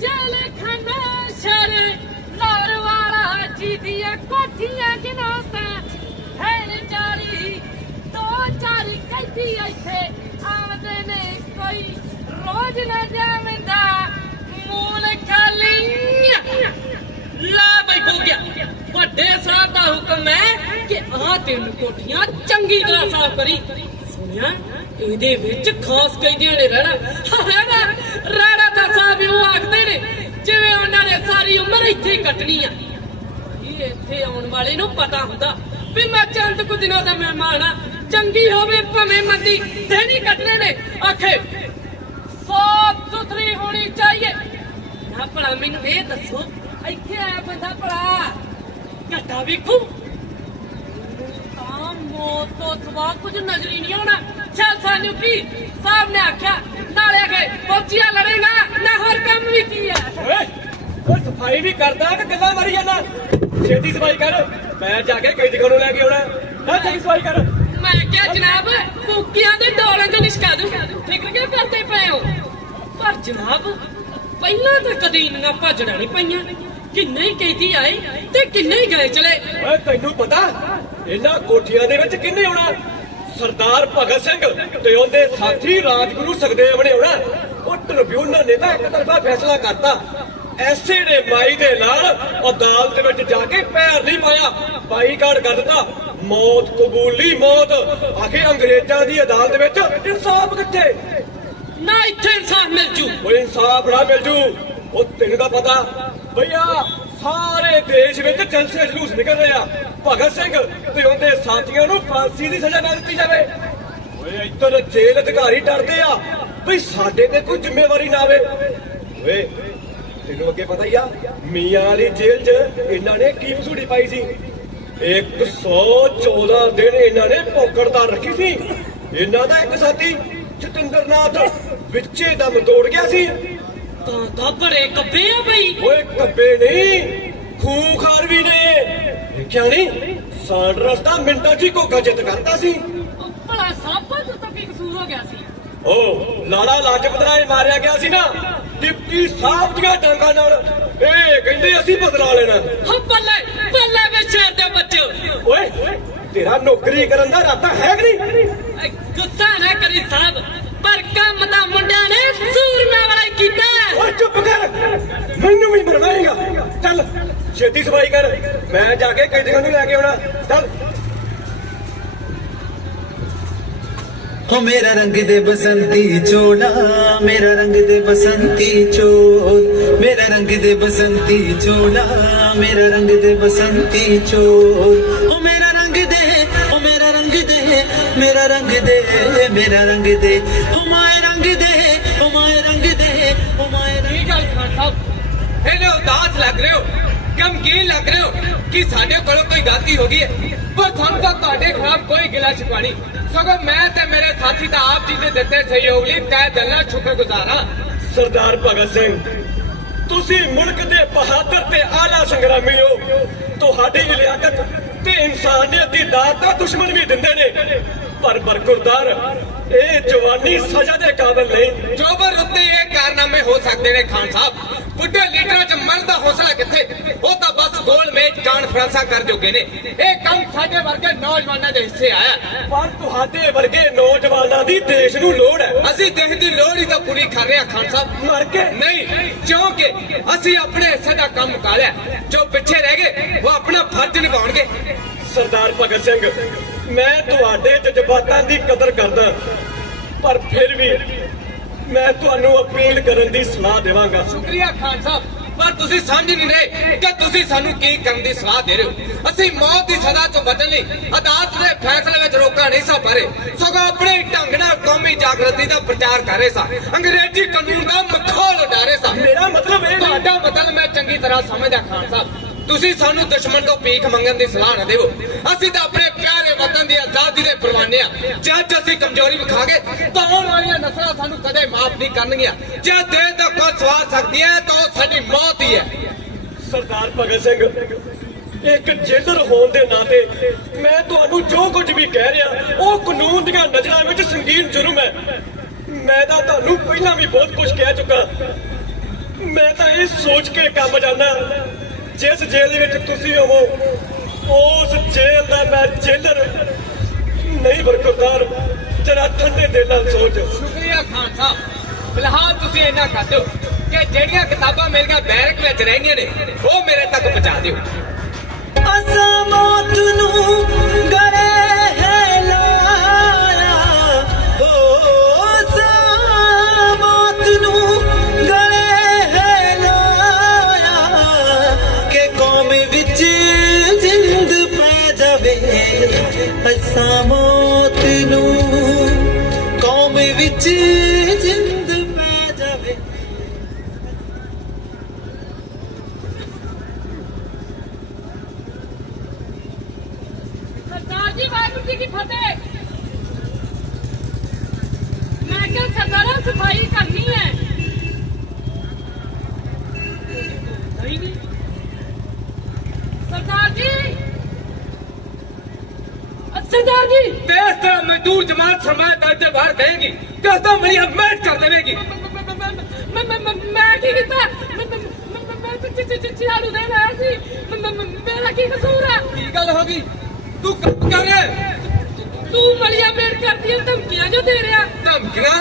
चल खाना शर लार वाला जी दिया कोठियां गिनाता हैन जारी दो चार कैदी ऐसे आमदे ने कोई रोज न जावंदा मूल खाली ला भाई हो गया ਵੱਡੇ ਸਾਹਿਬ ਦਾ ਹੁਕਮ ਹੈ ਕਿ ਆਹ ਤਿੰਨ ਕੋਠੀਆਂ ਚੰਗੀ ਤਰ੍ਹਾਂ ਸਾਫ਼ ਕਰੀ ਸੁਣਿਆ ਇਹਦੇ ਵਿੱਚ ਖਾਸ ਕੈਦੀਆਂ ਨੇ ਰਹਿਣਾ ਰਾੜਾ ਦਾ ਸਾਹਿਬ ਉਹ ਆਖਦੇ ਨੇ ਜਿਵੇਂ ਉਹਨਾਂ ਨੇ ਸਾਰੀ ਉਮਰ ਇੱਥੇ ਹੀ ਕੱਟਣੀ ਆ ਇਹ ਇੱਥੇ ਆਉਣ ਵਾਲੇ ਨੂੰ ਪਤਾ ਹੁੰਦਾ ਵੀ ਮੈਂ ਚੰਦ ਕੁ ਦਿਨਾਂ ਦਾ ਮਹਿਮਾਨ ਆ ਚੰਗੀ ਹੋਵੇ ਭਾਵੇਂ ਮੰਦੀ ਦਿਨ ਹੀ ਕੱਟਣੇ ਨੇ ਆਖੇ ਸਾਫ਼ ਸੁਥਰੀ ਹੋਣੀ ਚਾਹੀਏ ਨਾ ਭਲਾ ਮੈਨੂੰ ਇਹ ਦੱਸੋ ਇੱਥੇ ਆਇਆ ਬੰਦਾ ਭਲਾ ਘੱਟਾ ਵੇਖੂ ਤਾਂ ਮੌਤ ਤੋਂ ਸਵਾ ਕੁਝ ਨਜ਼ਰ ਹੀ ਨਹੀਂ ਆਉਣਾ ਚੱਲ ਸਾਨੂੰ ਕੀ ਸਾਹਿਬ ਨੇ ਆਖਿਆ ਨਾਲੇ ਗਏ ਫੌਜੀਆਂ ਲੜੇਗਾ ਨਾ ਹੋਰ ਕੰਮ ਵੀ ਕੀ ਹੈ ਓਏ ਸਫਾਈ ਵੀ ਕਰਦਾ ਕਿ ਗੱਲਾਂ ਮਾਰੀ ਜਾਂਦਾ ਛੇਤੀ ਸਫਾਈ ਕਰ ਮੈਂ ਜਾ ਕੇ ਕਈ ਦਿਖਾਉਣ ਲੈ ਕੇ ਆਉਣਾ ਨਾ ਛੇਤੀ ਸਫਾਈ ਕਰ ਮੈਂ ਕਿਹਾ ਜਨਾਬ ਫੂਕਿਆਂ ਦੇ ਡੋਲਾਂ ਤੋਂ ਨਿਸ਼ਕਾ ਦੂੰ ਫਿਕਰ ਕਿਉਂ ਕਰਦੇ ਪਏ ਹੋ ਪਰ ਜਨਾਬ ਪਹਿਲਾਂ ਤਾਂ ਕਦੇ ਇੰਨੀਆਂ ਭਾਜੜਾਂ ਨਹੀਂ ਪਈਆਂ ਕਿੰਨੇ ਹੀ ਕੈਦੀ ਆਏ ਤੇ ਕਿੰਨੇ ਹੀ ਗਏ ਚਲੇ ਓਏ ਤੈਨੂੰ ਪਤਾ ਇਹਨਾਂ ਕੋਠੀਆਂ ਦੇ ਵਿੱਚ ਕਿੰਨੇ ਆਉਣਾ ਸਰਦਾਰ ਭਗਤ ਸਿੰਘ ਤੇ ਉਹਦੇ ਸਾਥੀ ਰਾਜਗੁਰੂ ਸੁਖਦੇਵ ਨੇ ਆਉਣਾ ਉਹ ਟ੍ਰਿਬਿਊਨਲ ਨੇ ਤਾਂ ਇੱਕ ਤਰਫਾ ਫੈਸਲਾ ਕਰਤਾ ਐਸੇ ਨੇ ਮਾਈ ਦੇ ਨਾਲ ਅਦਾਲਤ ਵਿੱਚ ਜਾ ਕੇ ਪੈਰ ਨਹੀਂ ਪਾਇਆ ਬਾਈਕਾਟ ਕਰ ਦਿੱਤਾ ਮੌਤ ਕਬੂਲੀ ਮੌਤ ਆਖੇ ਅੰਗਰੇਜ਼ਾਂ ਦੀ ਅਦਾਲਤ ਵਿੱਚ ਇਨਸਾਫ ਕਿੱਥੇ ਨਾ ਇੱਥੇ ਇਨਸਾਫ ਮਿਲ ਜੂ ਉਹ ਇਨਸਾਫ ਨਾ ਮਿਲ ਜੂ ਉਹ ਤੈਨੂੰ ਤਾਂ ਪਤਾ ਭਈਆ ਸਾਰੇ ਦੇਸ਼ ਵਿੱਚ ਜਲਸੇ ਜਲੂਸ ਨਿਕਲ ਰਹੇ ਆ ਭਗਤ ਸਿੰਘ ਤੇ ਉਹਦੇ ਸਾਥੀਆਂ ਨੂੰ ਫਾਂਸੀ ਦੀ ਸਜ਼ਾ ਨਾ ਦਿੱਤੀ ਜਾਵੇ ਓਏ ਇੱਧਰ ਜੇਲ੍ਹ ਅਧਿਕਾਰੀ ਡਰਦੇ ਆ ਬਈ ਸਾਡੇ ਤੇ ਕੋਈ ਜ਼ਿੰਮੇਵਾਰੀ ਨਾ ਆਵੇ ਓਏ ਤੈਨੂੰ ਅੱਗੇ ਪਤਾ ਹੀ ਆ ਮੀਆਂ ਵਾਲੀ ਜੇਲ੍ਹ 'ਚ ਇਹਨਾਂ ਨੇ ਕੀ ਵਸੂੜੀ ਪਾਈ ਸੀ 114 ਦਿਨ ਇਹਨਾਂ ਨੇ ਪੌਕੜਦਾਰ ਰੱਖੀ ਸੀ ਇਹਨਾਂ ਦਾ ਇੱਕ ਸਾਥੀ ਜਤਿੰਦਰਨਾਥ ਵਿੱਚੇ ਦਮ ਤੋੜ ਗਿਆ ਸੀ ਤਾਂ ਬੜੇ ਕੱਬੇ ਆ ਬਈ ਓਏ ਕੱਬੇ ਨਹੀਂ ਖੂਖਾਰ ਵੀ ਨੇ ਦੇਖਿਆ ਨਹੀਂ ਸਾਂਡਰਸ ਦਾ ਮਿੰਟਾਂ 'ਚ ਹੀ ਕੋਕਾ ਜਿੱਤ ਕਰਦਾ ਸੀ ਭਲਾ ਸਾਬਾ ਤੋਂ ਕੀ ਕਸੂਰ ਹੋ ਗਿਆ ਸੀ ਉਹ ਲਾਲਾ ਲਾਜਪਤ ਰਾਏ ਮਾਰਿਆ ਗਿਆ ਸੀ ਨਾ ਡਿਪਟੀ ਸਾਹਿਬ ਦੀਆਂ ਡਾਂਗਾਂ ਨਾਲ ਇਹ ਕਹਿੰਦੇ ਅਸੀਂ ਬਦਲਾ ਲੈਣਾ ਹੋ ਬੱਲੇ ਵੇ ਸ਼ੇਰ ਦੇ ਬੱਚੇ ਓਏ ਤੇਰਾ ਨੌਕਰੀ ਕਰਨ ਦਾ ਇਰਾਦਾ ਹੈ ਕਿ ਨਹੀਂ ਗੁੱਸਾ ਨਾ ਕਰੀ ਸਾਹਿਬ ਪਰ ਕੰਮ ਤਾਂ ਮੁੰਡਿਆਂ ਨੇ ਸੂਰਮਿਆਂ ਵਾਲਾ ਕੀਤਾ ਓਏ ਚੁੱਪ ਕਰ ਮੈਨੂੰ ਵੀ ਮਰਵਾਏਗਾ ਚੱਲ ਛੇਤੀ ਸਫਾਈ ਕਰ ਮੈਂ ਜਾ ਕੇ ਕਈ ਜਗ੍ਹਾ ਨੂੰ ਲੈ ਕੇ ਆਉਣਾ ਚੱਲ हो मेरा रंग दे बसंती चोला मेरा रंग दे बसंती चोल मेरा रंग दे बसंती चोला मेरा रंग दे बसंती चोल ओ मेरा रंग दे ओ मेरा रंग दे मेरा रंग दे मेरा रंग दे ओ माए रंग दे ओ माए रंग दे ओ माए रंग ਗੱਲ ਖਾਨ ਸਾਹਿਬ ਇਹਨੇ ਉਦਾਸ ਲੱਗ ਰਹੇ ਹੋ ਗਮਗੀਨ ਲੱਗ ਰਹੇ ਹੋ ਕਿ ਸਾਡੇ ਕੋਲੋਂ ਕੋਈ ਗਲਤੀ ਹੋ ਗਈ ਹੈ ਪਰ ਸਾਨੂੰ ਤਾਂ ਤੁਹਾਡੇ ਖਿਲਾਫ ਕੋਈ ਗਿਲਾ ਸ਼ਿਕਵਾ ਨਹੀਂ ਸਗੋਂ ਮੈਂ ਤੇ ਮੇਰੇ ਸਾਥੀ ਤਾਂ ਆਪ ਜੀ ਦੇ ਦਿੱਤੇ ਸਹਿਯੋਗ ਲਈ ਤਹਿ ਦਿਲ ਨਾਲ ਸ਼ੁਕਰਗੁਜ਼ਾਰ ਹਾਂ ਸਰਦਾਰ ਭਗਤ ਸਿੰਘ ਤੁਸੀਂ ਮੁਲਕ ਦੇ ਬਹਾਦਰ ਤੇ ਆਲਾ ਸੰਗਰਾਮੀ ਹੋ ਤੁਹਾਡੀ ਲਿਆਕਤ ਤੇ ਇਨਸਾਨੀਅਤ ਦੀ ਦਾਤ ਦਾ ਦੁਸ਼ਮਣ ਵੀ ਦਿੰਦੇ ਨੇ ਪਰ ਬਰਖੁਰਦਾਰ ਇਹ ਜਵਾਨੀ ਸਜ਼ਾ ਦੇ ਕਾਬਿਲ ਨਹੀਂ ਜੋਬਰ ਉੱਤੇ ਇਹ ਕਾਰਨਾਮੇ ਹੋ ਸਕਦੇ ਨੇ ਖਾਨ ਸਾਹਿਬ ਬੁੱਢੇ ਲੀਡਰਾਂ 'ਚ ਮਨ ਦਾ ਹੌਸਲਾ ਕਿੱਥੇ ਉਹ ਤਾਂ ਬਸ ਗੋਲ ਮੇਜ਼ ਕਾਨਫਰੰਸਾਂ ਕਰ ਜੋਗੇ ਨੇ ਇਹ ਕੰਮ ਸਾਡੇ ਵਰਗੇ ਨੌਜਵਾਨਾਂ ਦੇ ਹਿੱਸੇ ਆਇਆ ਪਰ ਤੁਹਾਡੇ ਵਰਗੇ ਨੌਜਵਾਨਾਂ ਦੀ ਦੇਸ਼ ਨੂੰ ਲੋੜ ਹੈ ਅਸੀਂ ਦੇਸ਼ ਦੀ ਲੋੜ ਹੀ ਤਾਂ ਪੂਰੀ ਕਰ ਰਹੇ ਹਾਂ ਖਾਨ ਸਾਹਿਬ ਮਰ ਕੇ ਨਹੀਂ ਕਿਉਂਕਿ ਅਸੀਂ ਆਪਣੇ ਹਿੱਸੇ ਦਾ ਕੰਮ ਮੁਕਾ ਲਿਆ ਜੋ ਪਿੱਛੇ ਰਹਿ ਗਏ ਉਹ ਆਪਣਾ ਫਰਜ਼ ਨਿਭਾਉਣਗੇ ਸਰਦਾਰ ਭਗਤ ਸਿੰਘ ਮੈਂ ਤੁਹਾਡੇ ਜਜ਼ਬਾਤਾਂ ਦੀ ਕਦਰ ਕਰਦਾ ਪਰ ਫਿਰ ਵੀ ਮੈਂ ਤੁਹਾਨੂੰ ਅਪੀਲ ਕਰਨ ਦੀ ਸਲਾਹ ਦੇਵਾਂਗਾ ਸ਼ੁਕਰੀਆ ਖਾਨ ਸਾਹਿਬ ਪਰ ਤੁਸੀਂ ਸਮਝ ਨਹੀਂ ਰਹੇ ਕਿ ਤੁਸੀਂ ਸਾਨੂੰ ਕੀ ਕਰਨ ਦੀ ਸਲਾਹ ਦੇ ਰਹੇ ਹੋ ਅਸੀਂ ਮੌਤ ਦੀ ਸਜ਼ਾ ਤੋਂ ਬਚਣ ਲਈ ਅਦਾਲਤ ਦੇ ਫੈਸਲੇ ਵਿੱਚ ਰੋਕਾ ਨਹੀਂ ਸਾ ਪਾਰੇ ਸਗੋਂ ਆਪਣੇ ਢੰਗ ਨਾਲ ਕੌਮੀ ਜਾਗਰਤੀ ਦਾ ਪ੍ਰਚਾਰ ਕਰ ਰਹੇ ਸਾਂ ਅੰਗਰੇਜ਼ੀ ਕਾਨੂੰਨ ਦਾ ਮਖੌਲ ਉਡਾ ਰਹੇ ਸਾਂ ਮੇਰਾ ਮਤਲਬ ਇਹ ਤੁਹਾਡਾ ਮਤਲਬ ਮੈਂ ਚੰਗੀ ਤਰ੍ਹਾਂ ਸਮਝਦਾ ਖਾਨ ਸਾਹਿਬ ਤੁਸੀਂ ਸਾਨੂੰ ਦੁਸ਼ਮਣ ਤੋਂ ਭੀਖ ਮੰਗਣ ਦੀ ਸਲਾਹ ਨਾ ਦਿਓ ਅਸੀਂ ਤਾਂ ਆਪਣੇ ਪਿਆਰੇ ਵਤਨ ਦੀ ਆਜ਼ਾਦੀ ਦੇ ਪਰਵਾਨੇ ਆ ਜਦ ਅਸੀਂ ਕਮਜ਼ੋਰੀ ਵਿਖਾਗੇ ਤਾਂ ਆਉਣ ਵਾਲੀਆਂ ਨਸਲਾਂ ਸਾਨੂੰ ਕਦੇ ਮਾਫ ਨਹੀਂ ਕਰਨਗੀਆਂ ਜੇ ਦੇਸ਼ ਦਾ ਕੋਈ ਸਵਾਲ ਸਕਦੀ ਹੈ ਤਾਂ ਉਹ ਸਾਡੀ ਮੌਤ ਹੀ ਹੈ ਸਰਦਾਰ ਭਗਤ ਸਿੰਘ ਇੱਕ ਜੇਲਰ ਹੋਣ ਦੇ ਨਾਤੇ ਮੈਂ ਤੁਹਾਨੂੰ ਜੋ ਕੁਝ ਵੀ ਕਹਿ ਰਿਹਾ ਉਹ ਕਾਨੂੰਨ ਦੀਆਂ ਨਜ਼ਰਾਂ ਵਿੱਚ ਸੰਗੀਨ ਜੁਰਮ ਹੈ ਮੈਂ ਤਾਂ ਤੁਹਾਨੂੰ ਪਹਿਲਾਂ ਵੀ ਬਹੁਤ ਕੁਝ ਕਹਿ ਚੁੱਕਾ ਮੈਂ ਤਾਂ ਇਹ ਸੋਚ ਕੇ ਕੰਮ ਜਾਂਦਾ ਜਿਸ ਜੇਲ੍ਹ ਦੇ ਵਿੱਚ ਤੁਸੀਂ ਹੋਵੋ ਉਸ ਜੇਲ੍ਹ ਦਾ ਮੈਂ ਜੇਲਰ ਨਹੀਂ ਬਰਖੁਰਦਾਰ ਜਰਾ ਠੰਡੇ ਦਿਲ ਨਾਲ ਸੋਚ। ਸ਼ੁਕਰੀਆ ਖਾਨ ਸਾਹਿਬ। ਫਿਲਹਾਲ ਤੁਸੀਂ ਇੰਨਾ ਕਰ ਦਿਓ ਕਿ ਜਿਹੜੀਆਂ ਕਿਤਾਬਾਂ ਮੇਰੀਆਂ ਬੈਰਕ ਵਿੱਚ ਰਹਿੰਦੀਆਂ ਨੇ ਉਹ ਮੇਰੇ ਤੱਕ ਪਹੁੰਚਾ ਦਿਓ। ਅਸਾਂ ਮੌਤ ਨੂੰ ਗਲੇ ਹੈ ਲਾਇਆ ਹੋ ਅਸਾਂ ਮੌਤ ਨੂੰ ਗਲੇ ਹੈ ਲਾਇਆ ਕਿ ਕੌਮ ਵਿੱਚ ਜਿੰਦ ਪੈ ਜਾਵੇ ਅਸਾਂ ਮੌਤ ਨੂੰ ਕੌਮ ਵਿੱਚ ਜਿੰਦ ਪੈ ਜਾਵੇ। सरदार जी वाहिगुरू जी की फतेह। मैं क्या सरदारा सफाई करनी है नहीं सरदार जी सरदार जी तेज तरह मजदूर जमात सरमाया दर्ज बाहर कहेगी कहता मेरी हमेट कर देगी। मैं की किया मैं चिराड़ू देन आया सी मेरा की कसूर है। की गल होगी तू कब कर रहा है? तू मलिया मेर करती है धमकियां जो दे रहा। धमकियां?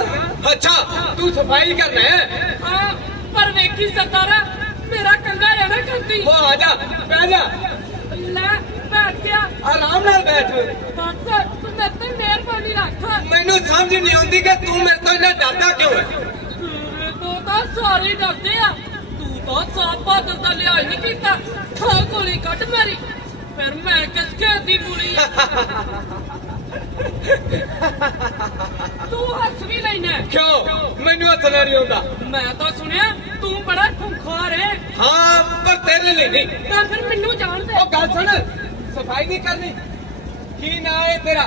अच्छा तू सफाई करना है? हाँ पर वेखी सरदारा मेरा कंगा है ना करती। वो आजा बैठ जा। ले बैठ गया आराम नाल बैठ। बस तू मेरे पे मेहरबानी रख। मैनू समझ नहीं आती कि तू मेरे तो इतना डरदा क्यों है। तू तो सारे डरते आ तू तो साफ बहादुर का लिहाज नहीं किया था गोली कट मारी फिर मैं किसके दी बुरी तू हस भी लेना क्यों मैनू हसना नहीं आता। मैं तो सुनिया तू बड़ा खूंखार है। हाँ पर तेरे लिए नहीं। तो फिर मैनू जान दे। ओ गल सुन सफाई नहीं करनी की ना है तेरा।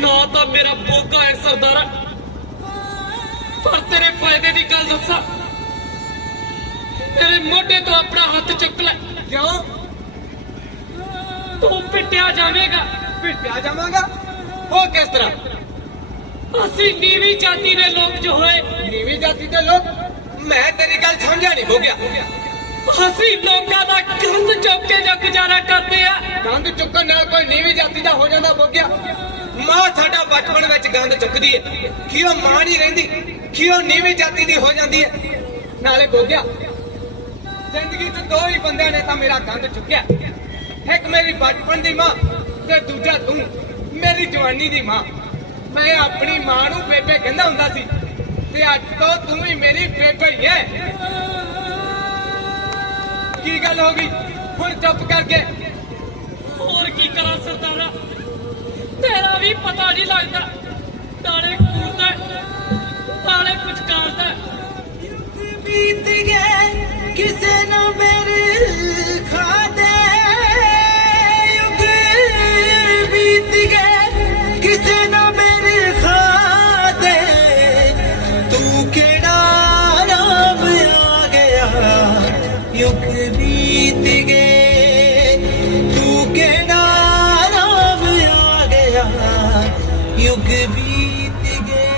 ना तो मेरा बोका है सरदारा पर तेरे फायदे की गल दसा तेरे मोढे तो अपना हाथ चुक ले। क्यों तू पिटिया जावेगा। पिटिया जावांगा वो किस तरह। असी नीवी जाति ने लोग जो होए नीवी जाति के लोग मैं तेरी गल समझा नहीं हो गया। ਅਸੀਂ ਲੋਕਾਂ ਦਾ ਗੰਦ ਚੁੱਕ ਕੇ ਜੋ ਗੁਜ਼ਾਰਾ ਕਰਦੇ ਆ। ਗੰਦ ਚੁੱਕਣ ਨਾਲ ਕੋਈ ਨੀਵੀਂ ਜਾਤੀ ਦਾ ਹੋ ਜਾਂਦਾ ਬੋਗਿਆ। ਮਾਂ ਸਾਡਾ ਬਚਪਨ ਵਿੱਚ ਗੰਦ ਚੁੱਕਦੀ ਹੈ ਕਿ ਉਹ ਮਾਂ ਨਹੀਂ ਰਹਿੰਦੀ ਕਿ ਉਹ ਨੀਵੀਂ ਜਾਤੀ ਦੀ ਹੋ ਜਾਂਦੀ ਹੈ। ਨਾਲੇ ਬੋਗਿਆ ਜ਼ਿੰਦਗੀ 'ਚ ਦੋ ਹੀ ਬੰਦਿਆਂ ਨੇ ਤਾਂ ਮੇਰਾ ਗੰਦ ਚੁੱਕਿਆ ਇੱਕ ਮੇਰੀ ਬਚਪਨ ਦੀ ਮਾਂ ਤੇ ਦੂਜਾ ਤੂੰ ਮੇਰੀ ਜਵਾਨੀ ਦੀ ਮਾਂ। ਮੈਂ ਆਪਣੀ ਮਾਂ ਨੂੰ ਬੇਬੇ ਕਹਿੰਦਾ ਹੁੰਦਾ ਸੀ ਤੇ ਅੱਜ ਤੋਂ ਤੂੰ ਵੀ ਮੇਰੀ ਬੇਬੇ ਹੀ ਹੈ। ਕੀ ਗੱਲ ਹੋ ਗਈ ਹੁਣ ਚੁੱਪ ਕਰਕੇ। ਹੋਰ ਕੀ ਕਰਾਂ ਸਰਦਾਰਾ ਤੇਰਾ ਵੀ ਪਤਾ ਨਹੀਂ ਲੱਗਦਾ ਤਾਲੇ ਕੂਦਾ ਤਾਲੇ ਪੁਚਕਾਰਦਾ। बीत गए किसे न मेरे खादे युग बीत गए किसे न मेरे खादे तू केड़ा राम आ गया युग बीत गए तू केड़ा राम आ गया युग बीत गए।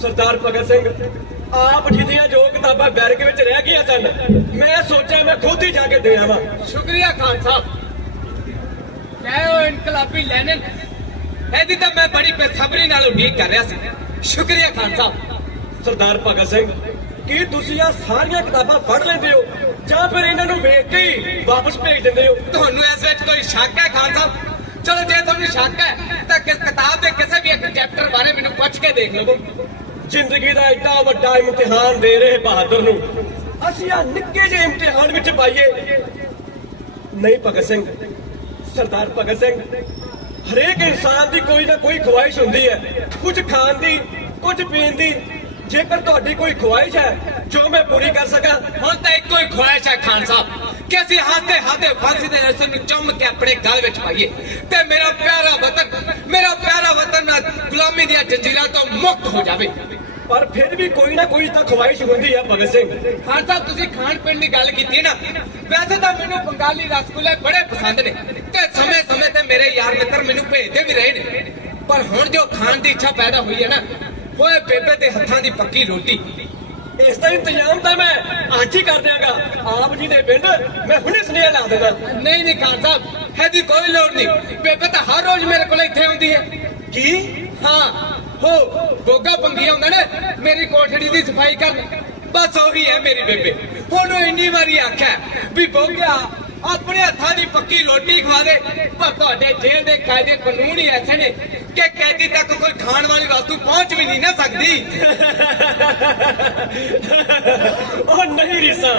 ਸਰਦਾਰ ਭਗਤ ਸਿੰਘ ਆਪ ਜੀ ਦੀਆਂ ਜੋ ਕਿਤਾਬਾਂ ਬੈਰਕ ਵਿੱਚ ਰਹਿ ਗਈਆਂ ਸਨ ਮੈਂ ਸੋਚਿਆ ਮੈਂ ਖੁਦ ਹੀ ਜਾ ਕੇ ਦੇ ਆਵਾਂ। ਸ਼ੁਕਰੀਆ ਖਾਨ ਸਾਹਿਬ। ਮੈਂ ਉਹ ਇਨਕਲਾਬੀ ਲੈਨਨ ਇਹਦੀ ਤਾਂ ਮੈਂ ਬੜੀ ਬੇਸਬਰੀ ਨਾਲ ਉਡੀਕ ਕਰ ਰਿਹਾ ਸੀ। ਸ਼ੁਕਰੀਆ ਖਾਨ ਸਾਹਿਬ। ਸਰਦਾਰ ਭਗਤ ਸਿੰਘ ਕੀ ਤੁਸੀਂ ਆ ਸਾਰੀਆਂ ਕਿਤਾਬਾਂ ਪੜ੍ਹ ਲੈਂਦੇ ਹੋ ਜਾਂ ਫਿਰ ਇਹਨਾਂ ਨੂੰ ਵੇਖ ਕੇ ਹੀ ਵਾਪਸ ਭੇਜ ਦਿੰਦੇ ਹੋ। ਤੁਹਾਨੂੰ ਇਸ ਵਿੱਚ ਕੋਈ ਸ਼ੱਕ ਹੈ ਖਾਨ ਸਾਹਿਬ। ਚਲੋ ਜੇ ਤੁਹਾਨੂੰ ਸ਼ੱਕ ਹੈ ਤਾਂ ਕਿਸ ਕਿਤਾਬ ਦੇ ਕਿਸੇ ਵੀ ਇੱਕ ਚੈਪਟਰ ਬਾਰੇ ਮੈਨੂੰ ਪੁੱਛ ਕੇ ਦੇਖ ਲਵੋ। ਜ਼ਿੰਦਗੀ ਦਾ ਏਡਾ ਵੱਡਾ ਇਮਤਿਹਾਨ ਦੇ ਰਹੇ ਬਹਾਦਰ ਨੂੰ ਅਸੀਂ ਆ ਨਿੱਕੇ ਜਿਹੇ ਇਮਤਿਹਾਨ ਵਿੱਚ ਪਾਈਏ। ਨਹੀਂ ਭਗਤ ਸਿੰਘ ਸਰਦਾਰ ਭਗਤ ਸਿੰਘ ਹਰੇਕ ਇਨਸਾਨ ਦੀ ਕੋਈ ਨਾ ਕੋਈ ਖੁਆਇਸ਼ ਹੁੰਦੀ ਹੈ ਕੁਝ ਖਾਣ ਦੀ ਕੁਝ ਪੀਣ ਦੀ। ਜੇਕਰ ਤੁਹਾਡੀ ਕੋਈ ਖੁਆਇਸ਼ ਹੈ ਜੋ ਮੈਂ ਪੂਰੀ ਕਰ ਸਕਾਂ। ਹੁਣ ਤਾਂ ਇੱਕੋ ਹੀ ਖੁਆਇਸ਼ ਹੈ ਖਾਨ ਸਾਹਿਬ ਕਿ ਅਸੀਂ ਹੱਥਦੇ ਫਾਂਸੀ ਦੇ ਰਸੇ ਨੂੰ ਚੁੰਮ ਕੇ ਆਪਣੇ ਗਲ ਵਿੱਚ ਪਾਈਏ ਤੇ ਮੇਰਾ ਪਿਆਰਾ ਵਤਨ ਗੁਲਾਮੀ ਦੀਆਂ ਜੰਜੀਰਾਂ ਤੋਂ ਮੁਕਤ ਹੋ ਜਾਵੇ। ਪਰ ਫਿਰ ਵੀ ਕੋਈ ਨਾ ਕੋਈ ਤਾਂ ਖਵਾਇਸ਼ ਹੁੰਦੀ ਆ ਭਗਤ ਸਿੰਘ। ਖਾਨ ਸਾਹਿਬ ਤੁਸੀਂ ਖਾਣ ਪੀਣ ਦੀ ਗੱਲ ਕੀਤੀ ਹੈ ਨਾ, ਵੈਸੇ ਤਾਂ ਮੈਨੂੰ ਬੰਗਾਲੀ ਰਸਗੁੱਲੇ ਬੜੇ ਪਸੰਦ ਨੇ ਤੇ ਸਮੇਂ-ਸਮੇਂ ਤੇ ਮੇਰੇ ਯਾਰ ਮਿੱਤਰ ਮੈਨੂੰ ਭੇਜਦੇ ਵੀ ਰਹੇ ਨੇ, ਪਰ ਹੁਣ ਜੋ ਖਾਣ ਦੀ ਇੱਛਾ ਪੈਦਾ ਹੋਈ ਹੈ ਨਾ, ਓਏ ਬੇਬੇ ਦੇ ਹੱਥਾਂ ਦੀ ਪੱਕੀ ਰੋਟੀ। ਇਸ ਦਾ ਇੰਤਜ਼ਾਮ ਤਾਂ ਮੈਂ ਅੱਜ ਹੀ ਕਰ ਦਿਆਂਗਾ। ਆਪ ਜੀ ਦੇ ਪਿੰਡ ਮੈਂ ਹੁਣੇ ਸੁਨੇਹਾ ਲਾ ਦੇਣਾ। ਨਹੀਂ ਖਾਨ ਸਾਹਿਬ, ਇਹਦੀ ਕੋਈ ਲੋੜ ਨਹੀਂ, ਬੇਬੇ ਤਾਂ ਹਰ ਰੋਜ਼ ਮੇਰੇ ਕੋਲ ਇੱਥੇ ਆਉਂਦੀ ਹੈ। ਕੀ? ਹਾਂ ਹੋ ਗੋਗਾ ਪੰਗੀਆ ਹੁੰਦਾ ਨਾ ਮੇਰੀ ਕੋਠੜੀ ਦੀ ਸਫਾਈ ਕਰਨ, ਬਸ ਉਹੀ ਹੈ ਮੇਰੀ ਬੇਬੇ। ਉਹਨੂੰ ਇੰਨੀ ਵਾਰੀ ਆਖਿਆ ਵੀ ਬੋਗਿਆ ਆਪਣੇ ਹੱਥਾਂ ਦੀ ਪੱਕੀ ਰੋਟੀ ਖਵਾ ਦੇ, ਪਰ ਤੁਹਾਡੇ ਜੇਲ੍ਹ ਦੇ ਕਾਇਦੇ ਕਾਨੂੰਨ ਹੀ ਐਸੇ ਨੇ ਕਿ ਕੈਦੀ ਤੱਕ ਕੋਈ ਖਾਣ ਵਾਲੀ ਵਸਤੂ ਪਹੁੰਚ ਵੀ ਨਹੀਂ ਨਾ ਸਕਦੀ। ਉਹ ਨਹੀਂ ਰੀਸਾਂ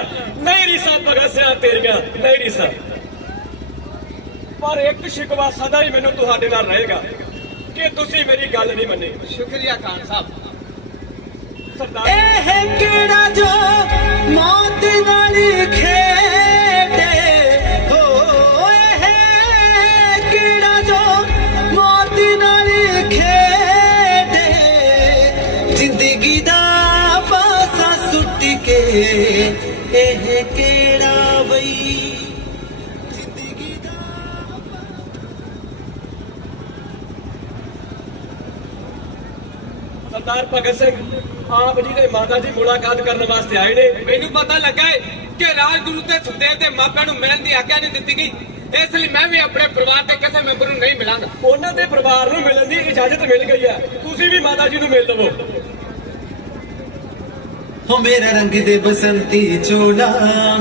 ਭਗਤ ਸਿੰਘ ਤੇਰੀਆਂ ਨਹੀਂ ਰੀਸਾਂ, ਪਰ ਇੱਕ ਸ਼ਿਕਵਾ ਸਦਾ ਹੀ ਮੈਨੂੰ ਤੁਹਾਡੇ ਨਾਲ ਰਹੇਗਾ ਕਿ ਤੁਸੀਂ ਮੇਰੀ ਗੱਲ ਨਹੀਂ ਮੰਨੀ। ਸ਼ੁਕਰੀਆ ਖਾਨ ਸਾਹਿਬ। ਸਰਦਾਰ ਇਹ ਕਿਹੜਾ ਜੋ ਮੌਤ ਨਾਲ ਖੇਡੇ ਹੋ, ਇਹ ਕਿਹੜਾ ਜੋ ਮੌਤ ਨਾਲ ਖੇਡੇ, ਜ਼ਿੰਦਗੀ ਦਾ ਪਾਸਾ ਸੁੱਟ ਕੇ ਇਹ ਕਿਹੜਾ ਬਈ, ਜ਼ਿੰਦਗੀ ਦਾ ਸਰਦਾਰ ਭਗਤ ਸਿੰਘ ਆਪ ਜੀ ਦੇ ਮਾਤਾ ਜੀ ਮੁਲਾਕਾਤ ਕਰਨ ਵਾਸਤੇ ਆਏ ਨੇ। ਮੈਨੂੰ ਪਤਾ ਲੱਗਾ ਹੈ ਕਿ ਰਾਜਗੁਰੂ ਤੇ ਸੁਖਦੇਵ ਦੇ ਮਾਪਿਆਂ ਨੂੰ ਮਿਲਣ ਦੀ ਆਗਿਆ ਨਹੀਂ ਦਿੱਤੀ ਗਈ, ਇਸ ਲਈ ਮੈਂ ਵੀ ਆਪਣੇ ਪਰਿਵਾਰ ਦੇ ਕਿਸੇ ਮੈਂਬਰ ਨੂੰ ਨਹੀਂ ਮਿਲਾਂਗਾ। ਉਹਨਾਂ ਦੇ ਪਰਿਵਾਰ ਨੂੰ ਮਿਲਣ ਦੀ ਇਜਾਜ਼ਤ ਮਿਲ ਗਈ ਹੈ, ਤੁਸੀਂ ਵੀ ਮਾਤਾ ਜੀ ਨੂੰ ਮਿਲ ਲਵੋ। ਹੋ ਮੇਰਾ ਰੰਗ ਦੇ ਬਸੰਤੀ ਚੋਲਾ,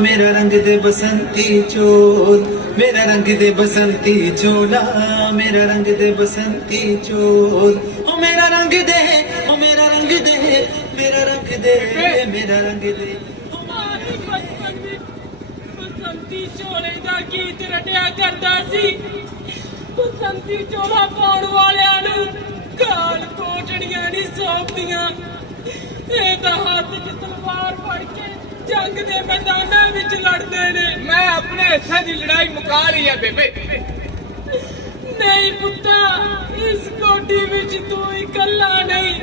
ਮੇਰਾ ਰੰਗ ਦੇ ਬਸੰਤੀ ਚੋਲ, ਮੇਰਾ ਰੰਗ ਦੇ ਬਸੰਤੀ ਚੋਲਾ, ਮੇਰਾ ਰੰਗ ਦੇ ਬਸੰਤੀ ਚੋਲ, ਹੋ ਮੇਰਾ ਰੰਗ ਦੇ, ਹੋ ਮੇਰਾ ਰੰਗ ਦੇ, ਮੇਰਾ ਰੰਗ ਦੇ, ਮੇਰਾ ਰੰਗ ਦੇ। ਹਮਾਰੇ ਬਚਪਨ ਵਿੱਚ ਬਸੰਤੀ ਚੋਲੇ ਦਾ ਗੀਤ ਰਟਿਆ ਕਰਦਾ ਸੀ। ਬਸੰਤੀ ਚੋਲਾ ਪਾਉਣ ਵਾਲਿਆਂ ਨੂੰ ਕਾਲ ਕੋਟੜੀਆਂ ਨਹੀਂ ਸੌਂਪਦੀਆਂ, ਇਹ ਤਾਂ ਹੱਥ 'ਚ ਤਲਵਾਰ ਫੜ ਕੇ ਜੰਗ ਦੇ ਮੈਦਾਨਾਂ ਵਿੱਚ ਲੜਦੇ ਨੇ। ਮੈਂ ਆਪਣੇ ਹਿੱਸੇ ਦੀ ਲੜਾਈ ਮੁਕਾ ਲਈ ਹੈ ਬੇਬੇ। ਨਹੀਂ ਪੁੱਤਾ, ਇਸ ਕੋਠੀ ਵਿੱਚ ਤੂੰ ਇਕੱਲਾ ਨਹੀਂ,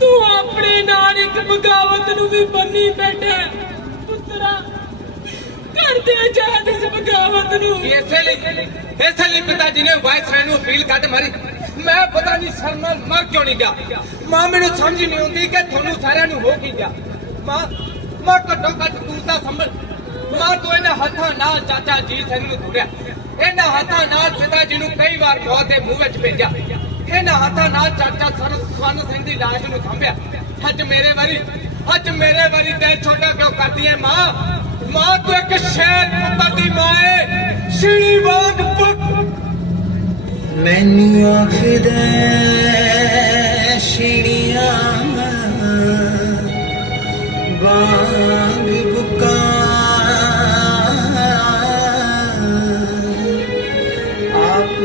ਤੂੰ ਆਪਣੇ ਨਾਲ ਇੱਕ ਬਗਾਵਤ ਨੂੰ ਵੀ ਬੰਨੀ ਬੈਠਾ ਪੁੱਤਰਾ। ਕਰਦੇ ਚਾਹਤ ਇਸ ਬਗਾਵਤ ਨੂੰ। ਇਸੇ ਲਈ ਪਿਤਾ ਜੀ ਨੇ ਵਾਇਸਰਾਏ ਨੂੰ ਅਪੀਲ ਕੱਢ ਮਾਰੀ। ਮੈਂ ਪਤਾ ਨਹੀਂ ਸ਼ਰਮ ਨਾਲ ਮਰ ਕਿਉਂ ਨਹੀਂ ਗਿਆ। ਮਾਂ ਮੈਨੂੰ ਸਮਝ ਨਹੀਂ ਆਉਂਦੀ ਕਿ ਤੁਹਾਨੂੰ ਸਾਰਿਆਂ ਨੂੰ ਹੋ ਕੀ ਗਿਆ। ਮਾਂ ਘੱਟੋ ਘੱਟ ਤੂੰ ਤਾਂ ਸੰਭਲ। ਮਾਂ ਤੂੰ ਇਹਨਾਂ ਹੱਥਾਂ ਨਾਲ ਚਾਚਾ ਜੀ ਸਿੰਘ ਨੂੰ ਤੁਰਿਆ, ਇਹਨਾਂ ਹੱਥਾਂ ਨਾਲ ਪਿਤਾ ਜੀ ਨੂੰ ਕਈ ਵਾਰ ਮੌਤ ਦੇ ਮੂੰਹ ਵਿੱਚ ਭੇਜਿਆ, ਇਹਨਾਂ ਹੱਥਾਂ ਨਾਲ ਚਾਚਾ ਸਵਰਨ ਸਿੰਘ ਦੀ ਲਾਸ਼ ਨੂੰ ਸਾਂਭਿਆ। ਅੱਜ ਮੇਰੇ ਵਾਰੀ ਦਿਲ ਛੋਟਾ ਕਿਉਂ ਕਰਦੀ ਹੈ ਮਾਂ ਤੂੰ ਇੱਕ ਸ਼ੇਰ ਪੁੱਤਰ ਦੀ ਮਾਂ ਹੈ, ਸ਼ੀਰੀ ਵਾਂਗ ਪੁੱਤ। ਮੈਨੂੰ ਆਖਦੇ ਸ਼ੀੜੀਆਂ ਵਾਂਗ ਬੁਕਾ, ਆਪ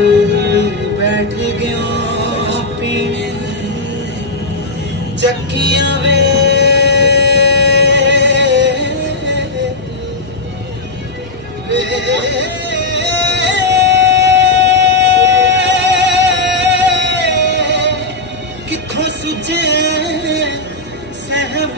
ਬੈਠ ਗਿਓ ਪੀਣੇ ਚੱਕੀਆਂ ਵੇ, ਕਿੱਥੋਂ ਸੁਝੇ ਸਹਿਬ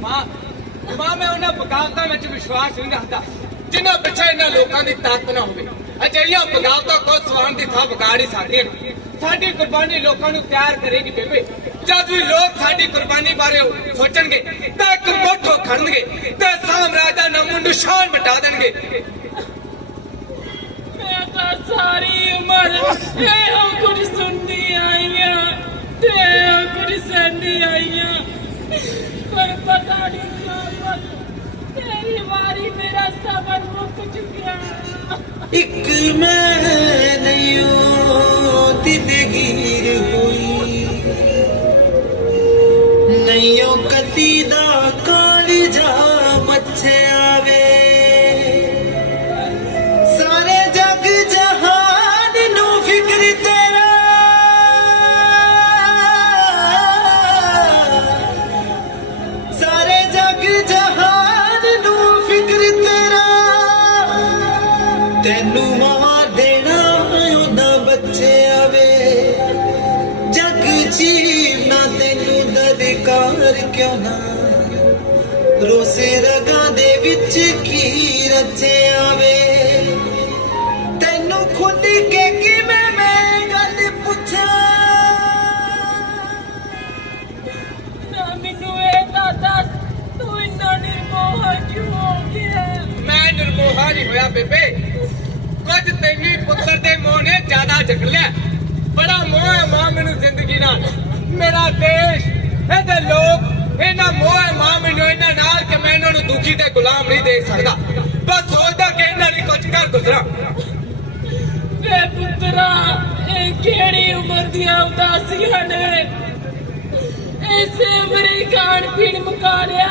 ਮਾਂ ਮੈਂ ਉਹਨਾਂ ਬਗਾਵਤਾਂ ਵਿੱਚ ਵਿਸ਼ਵਾਸ ਨਹੀਂ ਰੱਖਦਾ ਜਿਨ੍ਹਾਂ ਪਿੱਛੇ ਇਹਨਾਂ ਲੋਕਾਂ ਦੀ ਤਾਕਤ ਨਾ ਹੋਵੇ। ਅਜਿਹੀਆਂ ਬਗਾਵਤਾਂ ਕੋ ਸਵਾਨ ਦੀ ਥਾਂ ਵਿਗਾੜ ਹੀ ਸਕਦੀਆਂ ਨੇ। ਸਾਡੀ ਕੁਰਬਾਨੀ ਲੋਕਾਂ ਨੂੰ ਤਿਆਰ ਕਰੇਗੀ ਬੇਬੇ। ਜਦ ਵੀ ਲੋਕ ਸਾਡੀ ਕੁਰਬਾਨੀ ਬਾਰੇ ਸੋਚਣਗੇ ਤਾਂ ਇੱਕ ਮੁੱਠ ਖੜਨਗੇ ਤੇ ਸਾਮਰਾਜ ਦਾ ਨਾਮੋ ਨਿਸ਼ਾਨ ਮਿਟਾ ਦੇਣਗੇ। ਮੈਂ ਤਾਂ ਸਾਰੀ ਉਮਰ ਇਹੋ ਕੁਝ ਸੁਣਦੀ ਆਈ ਆਂ ਤੇ ਇਹੋ ਕੁਝ ਸਹਿੰਦੀ ਆਈ ਆਂ, ਪਰ ਪਤਾ ਨਹੀਂ ਕਦ ਤੇਰੀ ਵਾਰੀ ਮੇਰਾ ਸਬਰ ਮੁੱਕ ਚੁੱਕਿਆ। ਇੱਕ ਮੈਂ ਨਈਓ ਦਿਲਗੀਰ ਹੋਈ, ਨਈਓ ਕਤੀ ਦਾ ਕਾਲਜਾ ਮੱਛਿਆ ਵੇ, ਸਾਰੇ ਜਗ ਜਹਾਨ ਨੂੰ ਫਿਕਰ ਤੇਰਾ, ਸਾਰੇ ਜਗ ਜਹਾਨ ਨੂੰ ਫਿਕਰ ਤੇਰਾ, ਤੈਨੂੰ ਮਾਂ ਦੇਣਾ ਉਹਦਾ ਬੱਚਿਆ ਵੇ, ਪੁਕਾਰ ਕਿਉਂ ਨਾ ਰੋਸੇ ਰਗਾਂ ਦੇ ਵਿੱਚ ਕੀ ਰਚਿਆ ਵੇ ਤੈਨੂੰ ਖੁਦ ਕੇ ਕਿਵੇਂ ਮੈਂ ਗੱਲ ਪੁੱਛਾਂ ਨਾ ਮੈਨੂੰ ਇਹ ਤਾਂ ਦੱਸ ਤੂੰ ਇੰਨਾ ਨਿਰਮੋਹ ਕਿਉਂ ਹੋ ਗਿਆ ਮੈਂ ਨਿਰਮੋਹਾ ਨਹੀਂ ਹੋਇਆ ਬੇਬੇ ਕੁਝ ਤੈਨੂੰ ਪੁੱਤਰ ਦੇ ਮੋਹ ਨੇ ਜ਼ਿਆਦਾ ਜਗ ਲਿਆ ਬੜਾ ਮੋਹ ਹੈ ਮਾਂ ਮੈਨੂੰ ਜ਼ਿੰਦਗੀ ਨਾਲ ਮੇਰਾ ਦੇਸ਼ ਇਹਦੇ ਲੋਕ ਇਹਨਾਂ ਮੋਹ ਹੈ ਮਾਂ ਮੈਨੂੰ ਇਹਨਾਂ ਨਾਲ ਕਿ ਮੈਂ ਇਹਨਾਂ ਨੂੰ ਦੁਖੀ ਤੇ ਗੁਲਾਮ ਨਹੀਂ ਦੇਖ ਸਕਦਾ ਬਸ ਸੋਚਦਾ ਕਿ ਇਹਨਾਂ ਲਈ ਕੁਝ ਕਰ ਗੁਜ਼ਰਾਂ ਵੇ ਪੁੱਤਰਾ ਇਹ ਕਿਹੜੀ ਉਮਰ ਦੀਆਂ ਉਦਾਸੀਆਂ ਨੇ ਐਸੇ ਮਰੀ ਖਾਣ ਪੀਣ ਮੁਕਾ ਲਿਆ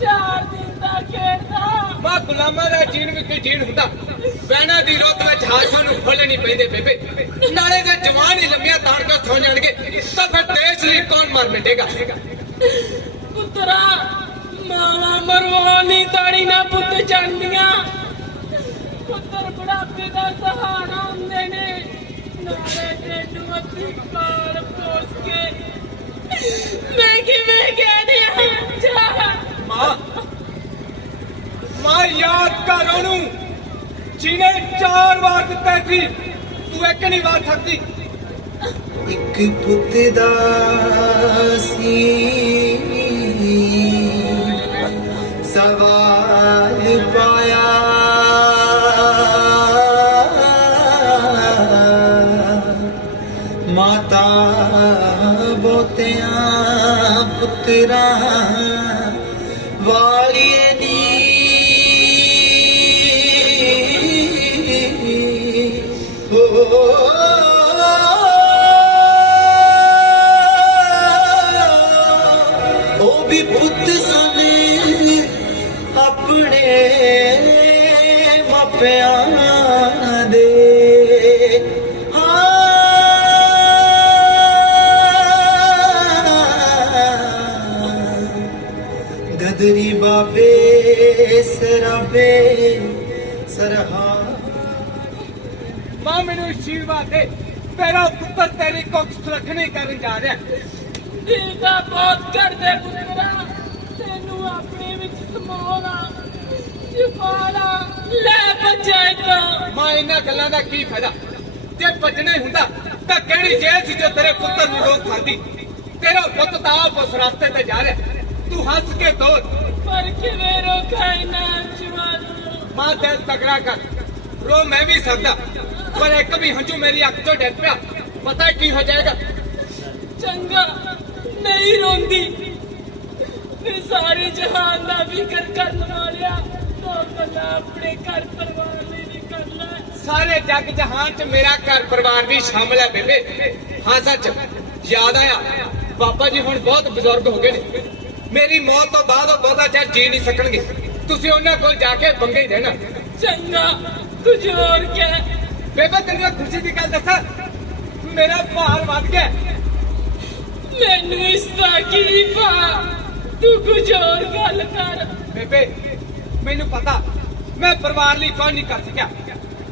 4 ਦਿਨ ਦਾ ਖੇਡਦਾ ਮਾਂ ਗੁਲਾਮਾਂ ਦਾ ਜੀਣ ਵੀ ਕੋਈ ਜੀਣ ਹੁੰਦਾ ਬਹਿਣਾ ਦੀ ਰੁੱਤ ਵਿੱਚ ਹਾਥਾਂ ਨੂੰ ਖੋਲ੍ਹਣੇ ਨਹੀਂ ਪੈਂਦੇ ਬੇਬੇ ਨਾਲੇ ਜੇ ਜਵਾਨ ਹੀ ਲੰਮੀਆਂ ਤਾਣ ਕੇ ਸੌ ਜਾਣਗੇ ਤਾਂ ਫਿਰ ਦੇਸ਼ ਲਈ ਕੌਣ ਮਰ ਮਿਟੇਗਾ ਪੁੱਤਰਾ ਮਾਵਾ ਮਰਵਾਨੀ ਤਾਣੀ ਨਾ ਪੁੱਤ ਜਾਂਦੀਆਂ ਪੁੱਤਰ ਬੁਢਾਪੇ ਦਾ ਸਹਾਰਾ ਹੁੰਦੇ ਨੇ ਨਾਲੇ ਤੈਨੂੰ ਅੱਧੀ ਕਾਲ ਪੋਸ ਕੇ ਮੈਂ ਕਿਵੇਂ ਕਹਿ ਦਿਆਂ ਜਾ ਮਾਂ ਯਾਦ ਕਰ ਉਹਨੂੰ ਜਿਹਨੇ 4 ਵਾਰ ਦਿੱਤਾ ਸੀ ਤੂੰ ਇੱਕ ਨਹੀਂ ਵਾਰ ਸਕਦੀ ਇੱਕ ਪੁੱਤ ਦਾ ਸੀ ਸਵਾਲ ਪਾਇਆ ਮਾਤਾ ਬਹੁਤਿਆਂ ਪੁੱਤਰਾਂ ਵਾਲੀਏ ਨੀ ਉਹ ਵੀ ਪੁੱਤ ਸਨ ਆਪਣੇ ਮਾਪਿਆਂ ਦੇ ਗਦਰੀ ਬਾਬੇ ਸਰਾਬੇ ਸਰਹਾ ਮਾਂ ਮੈਨੂੰ ਆਸ਼ੀਰਵਾਦ ਦੇ ਮੇਰਾ ਪੁੱਤਰ ਤੇਰੀ ਕੁੱਖ ਸੁਰੱਖਣੀ ਕਰਨ ਜਾ ਰਿਹਾ ਦਿਲ ਦਾ ਬਹੁਤ ਕਰਦੇ ਪੁੱਤਰਾ ਤੈਨੂੰ ਆਪਣੇ ਵਿੱਚ ਸਮਾਉਣਾ ਛੁਪਾਣਾ ਲੈ ਬੱਚੇ ਤੋਂ ਮਾਂ ਇਹਨਾਂ ਗੱਲਾਂ ਦਾ ਕੀ ਫਾਇਦਾ ਜੇ ਭੱਜਣਾ ਹੀ ਹੁੰਦਾ ਤਾਂ ਕਿਹੜੀ ਜੇਲ੍ਹ ਸੀ ਜੋ ਤੇਰੇ ਪੁੱਤਰ ਨੂੰ ਰੋਕ ਸਕਦੀ ਤੇਰਾ ਪੁੱਤ ਤਾਂ ਆਪ ਉਸ ਰਸਤੇ ਤੇ ਜਾ ਰਿਹਾ ਤੂੰ ਹੱਸ ਕੇ ਤੋਰ ਪਰ ਕਿਵੇਂ ਰੋਕਾਂ ਇਹਨਾਂ ਜਵਾਨਾਂ ਮਾਂ ਦਿਲ ਤਗੜਾ ਕਰ ਰੋ ਮੈਂ ਵੀ ਸਕਦਾ ਪਰ ਇੱਕ ਵੀ ਹੰਝੂ ਮੇਰੀ ਅੱਖ ਤੋਂ ਡਿੱਗ ਪਿਆ ਪਤਾ ਕੀ ਹੋ ਜਾਏਗਾ ਚੰਗਾ ਨਹੀਂ ਰੋਂਦੀ ਫਿਰ ਸਾਰੇ ਜਹਾਨ ਦਾ ਫਿਕਰ ਕਰਨ ਵਾਲਿਆ ਤੋ ਕੱਲਾ ਆਪਣੇ ਘਰ ਪਰਿਵਾਰ ਲਈ ਵੀ ਕਰ ਲੈ ਸਾਰੇ ਜੱਗ ਜਹਾਨ 'ਚ ਮੇਰਾ ਘਰ ਪਰਿਵਾਰ ਵੀ ਸ਼ਾਮਲ ਹੈ ਬੇਬੇ ਹਾਂ ਸੱਚ ਯਾਦ ਆਇਆ ਬਾਬਾ ਜੀ ਹੁਣ ਬਹੁਤ ਬਜ਼ੁਰਗ ਹੋ ਗਏ ਨੇ ਮੇਰੀ ਮੌਤ ਤੋਂ ਬਾਅਦ ਉਹ ਬਹੁਤਾ ਚਿਰ ਜੀ ਨਹੀਂ ਸਕਣਗੇ ਤੁਸੀਂ ਉਹਨਾਂ ਕੋਲ ਜਾ ਕੇ ਬੰਗੇ ਹੀ ਰਹਿਣਾ ਚੰਗਾ ਕੁਝ ਹੋਰ ਕਹਿ ਬੇਬੇ ਤੈਨੂੰ ਖੁਸ਼ੀ ਦੀ ਗੱਲ ਦੱਸਾਂ ਮੇਰਾ ਭਾਰ ਵੱਧ ਗਿਆ ਮੈਨੂੰ ਇਸ ਦਾ ਕੀ ਪਾ ਤੂੰ ਕੁਝ ਹੋਰ ਗੱਲ ਕਰ ਬੇਬੇ ਮੈਨੂੰ ਪਤਾ ਮੈਂ ਪਰਿਵਾਰ ਲਈ ਕੁਝ ਨਹੀਂ ਕਰ ਸਕਿਆ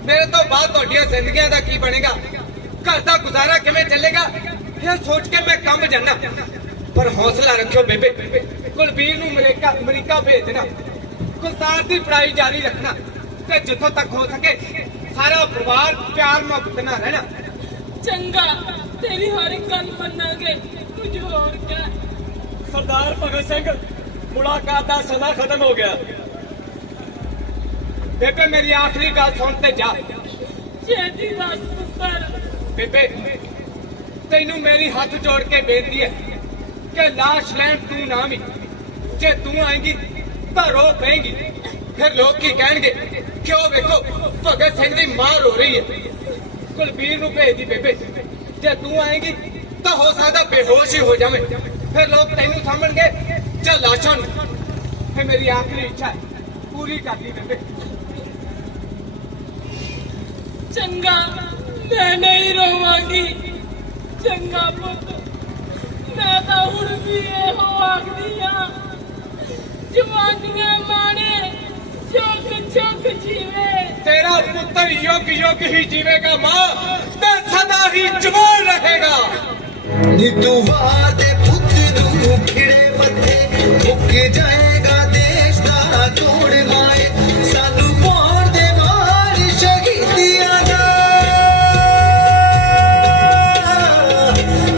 ਮੇਰੇ ਤੋਂ ਬਾਅਦ ਤੁਹਾਡੀਆਂ ਜ਼ਿੰਦਗੀਆਂ ਦਾ ਕੀ ਬਣੇਗਾ ਘਰ ਦਾ ਗੁਜ਼ਾਰਾ ਕਿਵੇਂ ਚੱਲੇਗਾ ਇਹ ਸੋਚ ਕੇ ਮੈਂ ਕੰਮ ਜਾਣਾ ਪਰ ਹੌਸਲਾ ਰੱਖਿਓ ਬੇਬੇ ਕੁਲਬੀਰ ਨੂੰ ਅਮਰੀਕਾ ਭੇਜ ਦੇਣਾ ਕੁਲਤਾਰ ਦੀ ਪੜ੍ਹਾਈ ਜਾਰੀ ਰੱਖਣਾ ਤੇ ਜਿੱਥੋਂ ਤੱਕ ਹੋ ਸਕੇ ਸਾਰਾ ਪਰਿਵਾਰ ਪਿਆਰ ਮੁਹੱਬਤ ਨਾਲ ਰਹਿਣਾ ਚੰਗਾ ਤੇਰੀ ਹਰ ਇੱਕ ਗੱਲ ਮੰਨਾਂਗੇ ਕੁਝ ਹੋਰ ਕਹਿ ਸਰਦਾਰ ਭਗਤ ਸਿੰਘ ਮੁਲਾਕਾਤ ਦਾ ਸਮਾਂ ਖਤਮ ਹੋ ਗਿਆ ਬੇਬੇ ਮੇਰੀ ਆਖਰੀ ਗੱਲ ਸੁਣ ਤੇ ਜਾ ਛੇਤੀ ਦੱਸ ਪੁੱਤਰ ਬੇਬੇ ਤੈਨੂੰ ਮੇਰੀ ਹੱਥ ਜੋੜ ਕੇ ਬੇਨਤੀ ਹੈ ਕਿ ਲਾਸ਼ ਲੈਣ ਤੂੰ ਨਾ ਵੀ ਜੇ ਤੂੰ ਆਏਂਗੀ ਤਾਂ ਰੋ ਪਏਂਗੀ ਫਿਰ ਲੋਕ ਕੀ ਕਹਿਣਗੇ ਕਿਉਂ ਵੇਖੋ ਭਗਤ ਸਿੰਘ ਦੀ ਮਾਂ ਰੋ ਰਹੀ ਹੈ ਕੁਲਬੀਰ ਨੂੰ ਭੇਜਦੀ ਬੇਬੇ ਜੇ ਤੂੰ ਆਏਂਗੀ ਤਾਂ ਹੋ ਸਕਦਾ ਬੇਹੋਸ਼ ਹੀ ਹੋ ਜਾਵੇਂ ਫਿਰ ਲੋਕ ਤੈਨੂੰ ਸਾਂਭਣਗੇ ਜਾਂ ਲਾਸ਼ਾਂ ਨੂੰ ਫਿਰ ਮੇਰੀ ਆਖਰੀ ਇੱਛਾ ਹੈ ਪੂਰੀ ਕਰਦੀ ਬੇਬੇ ਚੰਗਾ ਮੈਂ ਨਹੀਂ ਰੋਵਾਂਗੀ ਚੰਗਾ ਪੁੱਤ ਮੈਂ ਤਾਂ ਹੁਣ ਵੀ ਇਹੋ ਆਖਦੀ ਆ ਜਵਾਨੀਆਂ ਮਾਣੇ ਚੁੱਕ ਚੁੱਕ ਜੀਵੇ ਤੇਰਾ ਪੁੱਤਰ ਯੁੱਗ ਯੁੱਗ ਹੀ ਜੀਵੇਗਾ ਮਾਂ ਤੇ ਸਦਾ ਹੀ ਜਵਾਨ ਰਹੇਗਾ ਨੀ ਤੂੰ ਵਾਦੇ ਪੁੱਤ ਨੂੰ ਖਿੜੇ मुक जाएगा देश दा तोड़ हाय सानू पाउण दे मार शहीदियां दा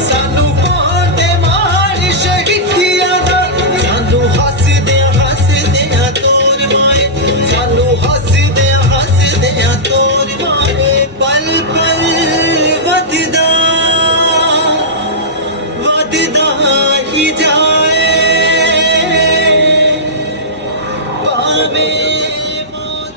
सानू पाउण दे मार शहीदियां दा सानू हसदियां तोड़ माए सानू हसदियां तोड़ माए पल पल वधदा ही जाए पावे मौत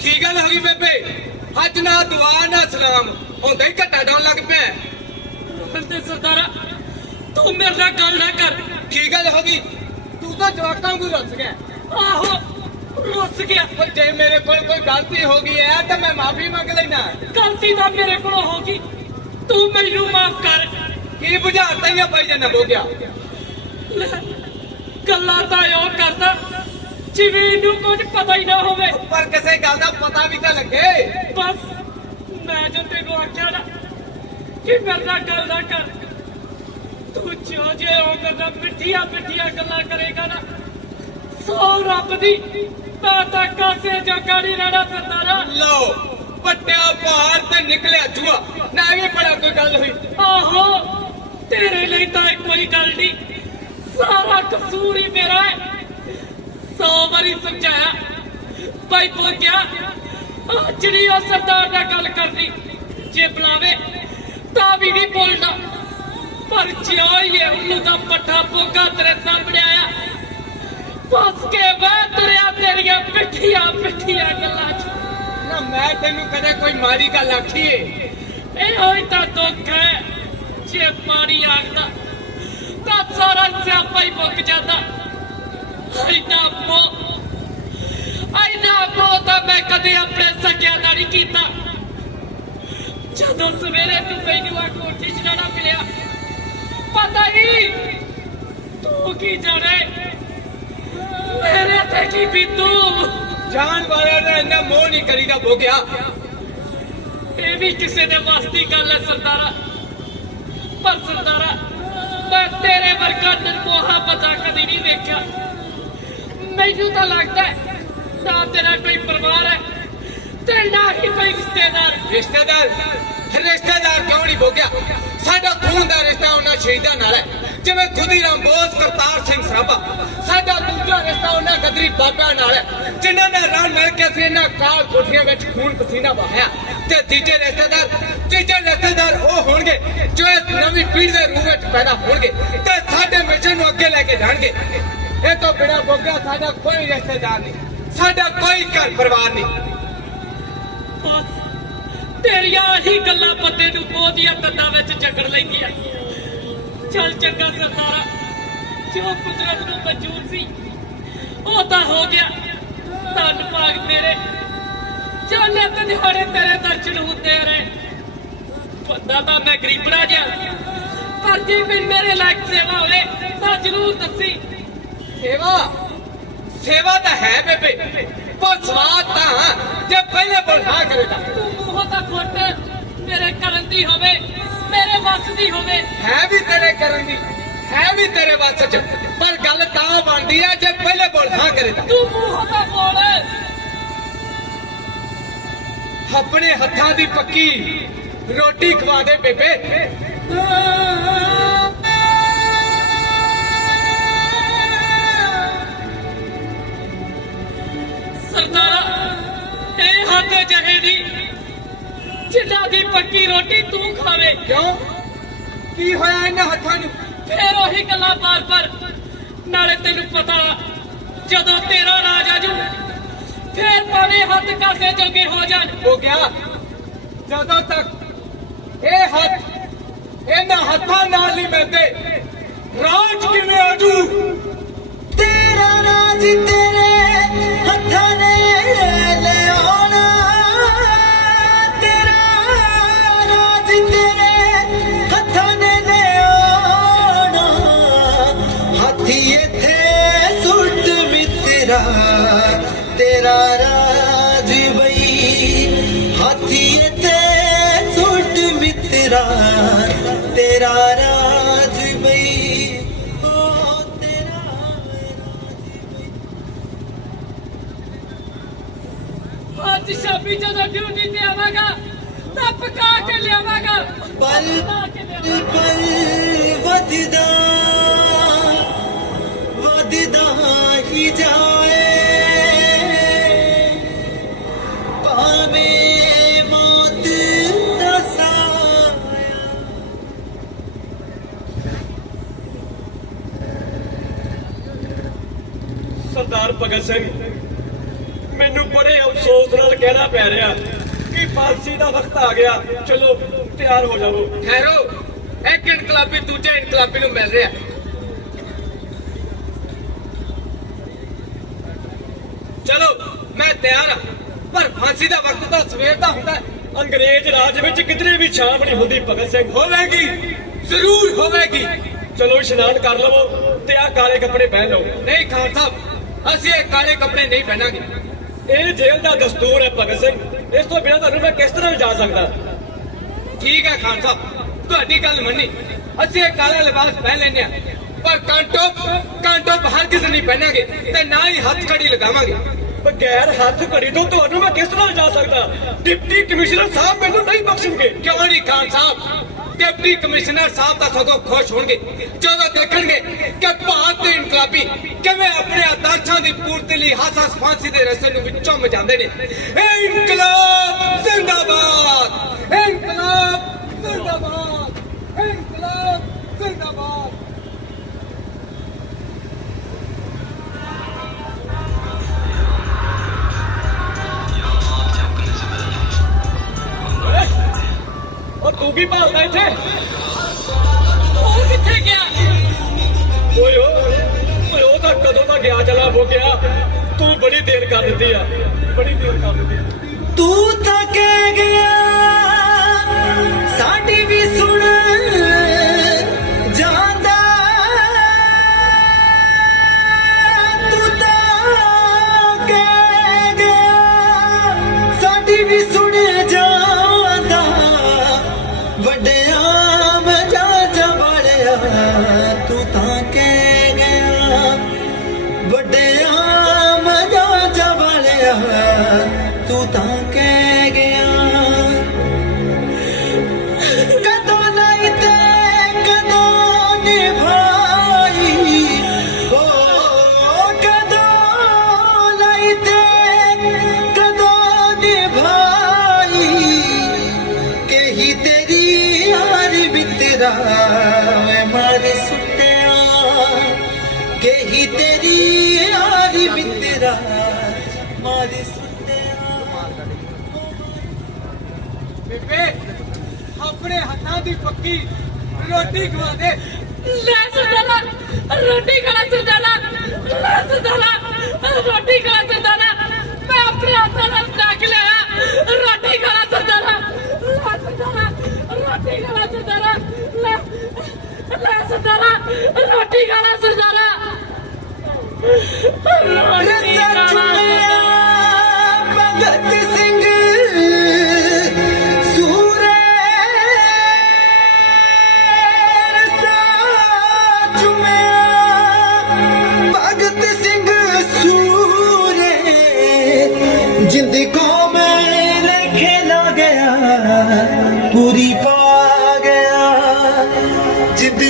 ਕੀ ਗੱਲ ਹੋ ਗਈ ਬੇਬੇ ਅੱਜ ਨਾ ਦੁਆ ਨਾ ਸਲਾਮ ਹੁੰਦਾ ਹੀ ਘੱਟਾ ਡਾਉਣ ਲੱਗ ਪਿਆ ਤੇ ਸਰਦਾਰਾ ਤੂੰ ਮੇਰੇ ਨਾਲ ਗੱਲ ਨਾ ਕਰ। ਕੀ ਗੱਲ ਹੋ ਗਈ ਤੂੰ ਤਾਂ ਜਵਾਕਾਂ ਨੂੰ ਰੁੱਸ ਗਿਆ ਆਹੋ ਰੁੱਸ ਗਿਆ। ਉਹ ਜੇ ਮੇਰੇ ਕੋਲ ਕੋਈ ਗਲਤੀ ਹੋ ਗਈ ਹੈ ਤਾਂ ਮੈਂ ਮਾਫੀ ਮੰਗ ਲੈਣਾ ਗਲਤੀ ਤਾਂ ਮੇਰੇ ਕੋਲੋਂ ਹੋ ਗਈ, ਤੂੰ ਮੈਨੂੰ ਮਾਫ ਕਰ। ਕੀ ਬੁਝਾਰਤਾ ਹੀ ਆ ਭਾਈ ਜਨ ਹੋ ਗਿਆ ਲੈ, ਗੱਲਾਂ ਤਾਂ ਉਹ ਕਰਦਾ ਜਿਵੇਂ ਇਹਨੂੰ ਕੁਝ ਪਤਾ ਹੀ ਨਾ ਹੋਵੇ। ਪਰ ਕਿਸੇ ਗੱਲ ਦਾ ਪਤਾ ਵੀ ਤਾਂ ਲੱਗੇ ਬਸ ਮੈਂ ਜੋ ਤੈਨੂੰ ਆਖਿਆ ਨਾ ਕਿ ਮੇਰੇ ਨਾਲ ਗੱਲ ਨਾ ਕਰ, ਤੂੰ ਜੋ ਜੇ ਉਹ ਕਰਦਾ ਮਿੱਠੀਆਂ ਮਿੱਠੀਆਂ ਗੱਲਾਂ ਕਰੇਗਾ ਨਾ ਸੋ ਰੱਬ ਦੀ ਤਾਂ ਕਾਸੇ ਜੋਗਾ ਨਹੀਂ ਰਹਿਣਾ ਸਰਦਾਰਾ। ਲਓ ਪੱਟਿਆ ਪਹਾੜ ਤੇ ਨਿਕਲਿਆ ਜੂਆ ਨਾ ਇਹ ਬੜਾ ਕੋਈ ਗੱਲ ਹੋਈ ਆਹੋ ਤੇਰੇ ਲਈ ਤਾਂ ਕੋਈ ਗੱਲ ਨਹੀਂ, ਸਾਰਾ ਕਸੂਰ ਹੀ ਮੇਰਾ ਹੈ। 100 ਵਾਰੀ ਸਮਝਾਇਆ ਭਾਈ ਬੋਲਿਆ ਅੱਜ ਨਹੀਂ ਉਹ ਸਰਦਾਰ ਨਾਲ ਗੱਲ ਕਰਨੀ, ਜੇ ਬੁਲਾਵੇ ਤਾਂ ਵੀ ਨਹੀਂ ਬੋਲਣਾ। ਪਰ ਜਿਉਂ ਹੀ ਉਹਨੂੰ ਦਾ ਪੱਠਾ ਪੋਗਾ ਤੇਰੇ ਸਾਹਮਣੇ ਆਇਆ ਫਸ ਕੇ ਬਹਿ ਤੁਰਿਆ ਤੇਰੀਆਂ ਪਿੱਠੀਆਂ ਗੱਲਾਂ 'ਚ। ਨਾ ਮੈਂ ਤੈਨੂੰ ਕਦੇ ਕੋਈ ਮਾੜੀ ਗੱਲ ਆਖੀਏ ਇਹੋ ਹੀ ਤਾਂ ਦੁੱਖ ਹੈ, ਜੇ ਪਾਣੀ ਆਗਦਾ ਤਾਂ ਸਾਰਾ ਸਿਆਪਾ ਹੀ ਮੁੱਕ ਜਾਂਦਾ। ਇੰਨਾ ਮੋਹ ਤਾਂ ਮੈਂ ਕਦੇ ਆਪਣੇ ਸਕਿਆਂ ਨਾਲ ਨਹੀਂ ਕੀਤਾ। ਜਦੋਂ ਸਵੇਰੇ ਤੂੰ ਮੈਨੂੰ ਆ ਕੋਠੀ 'ਚ ਨਾ ਮਿਲਿਆ ਪਤਾ ਨਹੀਂ ਤੂੰ ਕੀ ਜਾਣੇ ਮੇਰੇ ਤੇ ਕੀ ਬੀਤੂ। ਜਾਣ ਵਾਲਿਆਂ ਨੇ ਇੰਨਾ ਮੋਹ ਨਹੀਂ ਕਰੀਦਾ ਭੋਗਿਆ। ਇਹ ਵੀ ਕਿਸੇ ਦੇ ਵੱਸ ਦੀ ਗੱਲ ਹੈ ਸਰਦਾਰਾ, ਪਰ ਸਰਦਾਰਾ ਮੈਂ ਤੇਰੇ ਵਰਗਾ ਨਿਰਮੋਹਾ ਪਤਾ ਕਦੀ ਨਹੀਂ ਵੇਖਿਆ। ਮੈਨੂੰ ਤਾਂ ਲੱਗਦਾ ਨਾ ਤੇਰਾ ਕੋਈ ਪਰਿਵਾਰ ਹੈ ਤੇ ਨਾ ਹੀ ਕੋਈ ਰਿਸ਼ਤੇਦਾਰ ਰਿਸ਼ਤੇਦਾਰ ਕਿਉਂ ਨਹੀਂ ਭੋਗਿਆ? ਸਾਡਾ ਖੂਨ ਦਾ ਰਿਸ਼ਤਾ ਉਹਨਾਂ ਸ਼ਹੀਦਾਂ ਨਾਲ ਹੈ, ਜਿਵੇਂ ਖੁਦੀਰਾਮ ਬੋਸ, ਕਰਤਾਰ ਸਿੰਘ ਸਰਾਭਾ। ਸਾਡਾ ਦੂਜਾ ਰਿਸ਼ਤਾ ਉਹਨਾਂ ਗਦਰੀ ਬਾਬਿਆਂ ਨਾਲ ਹੈ, ਜਿਨ੍ਹਾਂ ਨੇ ਰਲ ਮਿਲ ਕੇ ਅਸੀਂ ਇਹਨਾਂ ਕਾਲ ਕੋਠੀਆਂ ਵਿੱਚ ਖੂਨ ਪਸੀਨਾ ਵਹਾਇਆ। ਤੇ ਤੀਜੇ ਰਿਸ਼ਤੇਦਾਰ ਉਹ ਹੋਣਗੇ ਜੋ ਇਸ ਨਵੀਂ ਪੀੜ੍ਹੀ ਦੇ ਰੂਪ ਵਿੱਚ ਪੈਦਾ ਹੋਣਗੇ ਤੇ ਸਾਡੇ ਮਿਸ਼ਨ ਨੂੰ ਅੱਗੇ ਲੈ ਕੇ ਜਾਣਗੇ। ਇਹ ਤੋਂ ਬਿਨਾਂ ਭੋਗਿਆ ਸਾਡਾ ਕੋਈ ਰਿਸ਼ਤੇਦਾਰ ਨਹੀਂ, ਸਾਡਾ ਕੋਈ ਘਰ ਪਰਿਵਾਰ ਨਹੀਂ। ਬਸ ਤੇਰੀਆਂ ਹੀ ਗੱਲਾਂ ਬੰਦੇ ਨੂੰ ਬਹੁਤੀਆਂ ਦੰਦਾਂ ਵਿੱਚ ਜਕੜ ਲੈਂਦੀਆਂ। ਚੱਲ ਚੰਗਾ ਸਰਦਾਰਾ, ਜੋ ਕੁਦਰਤ ਨੂੰ ਮਨਜ਼ੂਰ ਸੀ ਉਹ ਤਾਂ ਹੋ ਗਿਆ। ਧੰਨਵਾਦ ਮੇਰੇ ਜੋ ਨਿੱਤ ਦਿਹਾੜੇ ਤੇਰੇ ਦਰਸ਼ਨ ਹੁੰਦੇ ਰਹੇ। ਬੰਦਾ ਤਾਂ ਮੈਂ ਗਰੀਬੜਾ ਜਿਹਾ, ਪਰ ਜੇ ਕੋਈ ਮੇਰੇ ਲਾਇਕ ਸੇਵਾ ਹੋਵੇ ਤਾਂ ਜ਼ਰੂਰ ਦੱਸੀ। ਸੇਵਾ ਤਾਂ ਹੈ ਬੇਬੇ, ਪਰ ਸਵਾਦ ਤਾਂ ਜੇ ਪਹਿਲੇ ਬੁਲਾ ਕਰੇਗਾ। ਤੂੰ ਮੂੰਹੋਂ ਤਾਂ ਫੁੱਟ ਮੇਰੇ ਕਰਨ ਦੀ ਹੋਵੇ, ਮੇਰੇ ਵੱਸ ਦੀ ਹੋਵੇ। ਹੈ ਵੀ ਤੇਰੇ ਕਰਨ ਦੀ, ਹੈ ਵੀ ਤੇਰੇ ਵੱਸ 'ਚ, ਪਰ ਗੱਲ ਤਾਂ ਬਣਦੀ ਹੈ ਜੇ ਪਹਿਲੇ ਬੁਲਾ ਕਰੇਗਾ। ਤੂੰ ਮੂੰਹੋਂ ਤਾਂ ਬੋਲ। ਆਪਣੇ ਹੱਥਾਂ ਦੀ ਪੱਕੀ ਰੋਟੀ ਖਵਾ ਦੇ ਬੇਬੇ। ਸਰਦਾਰਾ ਇਹ ਹੱਥ ਜਹੇ ਦੀ ਜਿਨ੍ਹਾਂ ਦੀ ਪੱਕੀ ਰੋਟੀ ਤੂੰ ਖਾਵੇ। ਕਿਉਂ ਕੀ ਹੋਇਆ ਇਹਨਾਂ ਹੱਥਾਂ ਨੂੰ? ਫੇਰ ਉਹੀ ਗੱਲਾਂ ਬਾਰ-ਬਾਰ। ਨਾਲੇ ਤੈਨੂੰ ਪਤਾ ਜਦੋਂ ਤੇਰਾ ਰਾਜ ਆਜੂ ਫੇਰ ਭਾਵੇਂ ਹੱਥ ਕਾਸੇ ਜੋਗੇ ਹੋ ਜਾਣ। ਹੋ ਗਿਆ ਜਦੋਂ ਤੱਕ ਇਹ ਹੱਥ ਇਹਨਾਂ ਹੱਥਾਂ ਨਾਲ ਨਹੀਂ ਮਿਲਦੇ ਰਾਜ ਕਿਵੇਂ ਆਜੂ? तेरा राज तेरे हत्था ने ले आना तेरा राज तेरे हत्था ने ले आना हाथी इत्थे सुट मित्रा तेरा राज बई हाथी ते सुट मित्रा तेरा राज बई ओ तेरा ਅੱਜ ਸ਼ਾਮੀ ਜਦੋਂ ਡਿਊਟੀ ਤੇ ਆਵਾਂਗਾ ਤਾਂ ਪਕਾ ਕੇ ਲਿਆਵਾਂਗਾ पल ਪਕਾ ਕੇ ਲਿਆਵਾਂਗਾ। पल वधदा वधदा ही जाए पावे मौत दा साया ਸਰਦਾਰ ਭਗਤ ਸਿੰਘ ਮੈਨੂੰ ਬੜੇ ਅਫਸੋਸ ਨਾਲ ਕਹਿਣਾ ਪੈ ਰਿਹਾ ਕਿ ਫਾਂਸੀ ਦਾ ਵਕਤ ਆ ਗਿਆ। ਚਲੋ ਤਿਆਰ ਹੋ ਜਾਵੋ। ਠਹਿਰੋ, ਇੱਕ ਇਨਕਲਾਬੀ ਦੂਜੇ ਇਨਕਲਾਬੀ ਨੂੰ ਮਿਲ ਰਿਹਾ। ਚਲੋ ਮੈਂ ਤਿਆਰ ਹਾਂ, ਪਰ ਫਾਂਸੀ ਦਾ ਵਕਤ ਤਾਂ ਸਵੇਰ ਦਾ ਹੁੰਦਾ ਹੈ। ਅੰਗਰੇਜ਼ ਰਾਜ ਵਿੱਚ ਕਿਧਰੇ ਵੀ ਸ਼ਾਮ ਨਹੀਂ ਹੁੰਦੀ ਭਗਤ ਸਿੰਘ। ਹੋਵੇਗੀ, ਜ਼ਰੂਰ ਹੋਵੇਗੀ। ਚਲੋ ਇਸ਼ਨਾਨ ਕਰ ਲਵੋ ਤੇ ਆਹ ਕਾਲੇ ਕੱਪੜੇ ਪਹਿਨ ਲਓ। ਨਹੀਂ ਖਾਨ ਸਾਹਿਬ, ਅਸੀਂ ਇਹ ਕਾਲੇ ਕੱਪੜੇ ਨਹੀਂ ਪਹਿਨਾਂਗੇ। ਇਹ ਜੇਲ੍ਹ ਦਾ ਦਸਤੂਰ ਹੈ ਭਗਤ ਸਿੰਘ। ਇਸ ਤੋਂ ਬਿਨਾਂ ਤੁਹਾਨੂੰ ਮੈਂ ਕਿਸ ਤਰ੍ਹਾਂ ਜਾ ਸਕਦਾ? ਠੀਕ ਹੈ ਖਾਨ ਸਾਹਿਬ, ਤੁਹਾਡੀ ਗੱਲ ਮੰਨੀ। ਅਸੀਂ ਇਹ ਕਾਲਾ ਲਿਬਾਸ ਪਹਿਨ ਲੈਂਦੇ ਹਾਂ, ਪਰ ਕਾਂਟੋਪ ਹਰ ਕਿਸੇ ਨਹੀਂ ਪਹਿਨਾਂਗੇ ਤੇ ਨਾ ਹੀ ਹੱਥ ਖੜੀ ਲਗਾਵਾਂਗੇ। ਬਗੈਰ ਹੱਥ ਘੜੀ ਤੋਂ ਤੁਹਾਨੂੰ ਮੈਂ ਕਿਸ ਤਰ੍ਹਾਂ ਜਾ ਸਕਦਾ? ਡਿਪਟੀ ਕਮਿਸ਼ਨਰ ਸਾਹਿਬ ਮੈਨੂੰ ਨਹੀਂ ਬਖਸ਼ਣਗੇ। ਕਿਉਂ ਨਹੀਂ ਖਾਨ ਸਾਹਿਬ? ਡਿਪਟੀ ਕਮਿਸ਼ਨਰ ਸਾਹਿਬ ਤਾਂ ਸਗੋਂ ਖੁਸ਼ ਹੋਣਗੇ ਜਦੋਂ ਦੇਖਣਗੇ ਕਿ ਭਾਰਤ ਦੇ ਇਨਕਲਾਬੀ ਕਿਵੇਂ ਆਪਣੇ ਆਦਰਸ਼ਾਂ ਦੀ ਪੂਰਤੀ ਲਈ ਹੱਸ ਫਾਂਸੀ ਦੇ ਰਸਤੇ ਨੂੰ ਵਿੱਚੋਂ ਮਜਾਉਂਦੇ ਨੇ। ਇਹ ਇਨਕਲਾਬ ਜ਼ਿੰਦਾਬਾਦ, ਇਨਕਲਾਬ ਜ਼ਿੰਦਾਬਾਦ, ਇਨਕਲਾਬ ਜ਼ਿੰਦਾਬਾਦ। ਉਹ ਤੂੰ ਕੀ ਭਾਲਦਾ ਇੱਥੇ? ਉਹ ਕਿੱਥੇ ਗਿਆ? ਓਏ ਉਹ ਤਾਂ ਕਦੋਂ ਦਾ ਗਿਆ ਚਲਾ ਹੋ ਗਿਆ। ਤੂੰ ਬੜੀ ਦੇਰ ਕਰ ਦਿੱਤੀ ਆ, ਬੜੀ ਦੇਰ ਕਰ ਦਿੱਤੀ ਆ। तू तो कह गया साडी भी सुन जांदा तू तो कह गया साडी भी सुन जांदा वड्डियां मजाजा वालिया तू तो कह गया वड्डियां मजाजा वालिया तू तो कह गया कदों नहीं ते कदों निभाई हो कदों नहीं ते कदों निभाई कही तेरी यार बितरा मारे सुटिया कही तेरी यार बितरा मारे ਬੇਬੇ ਆਪਣੇ ਹੱਥਾਂ ਦੀ ਪੱਕੀ ਰੋਟੀ ਖਵਾ ਦੇ। ਲੈ ਸਰਦਾਰਾ ਰੋਟੀ ਖਾਣਾ ਸਰਦਾਰਾ, ਲੈ ਸਰਦਾਰਾ ਰੋਟੀ ਖਾਣਾ ਸਰਦਾਰਾ। ਮੈਂ ਆਪਣੇ ਹੱਥਾਂ ਨਾਲ ਬਣਾ ਕੇ ਲਿਆ ਰੋਟੀ ਖਾਣਾ ਸਰਦਾਰਾ, ਲੈ ਸਰਦਾਰਾ ਰੋਟੀ ਖਾਣਾ ਸਰਦਾਰਾ, ਲੈ ਸਰਦਾਰਾ ਰੋਟੀ ਖਾਣਾ ਸਰਦਾਰਾ, ਰੋਟੀ ਖਾਣਾ ਸਰਦਾਰਾ। ਭਗਤ ਸਿੰਘ ਸੂਰੇ ਰਸਾ ਚੁਮਿਆ ਭਗਤ ਸਿੰਘ ਸੂਰੇ ਜਿੰਦ ਕੌਮ ਲੇਖੇ ਲਾ ਗਿਆ ਪੂਰੀ ਪਾ ਗਿਆ ਜਿੰਦ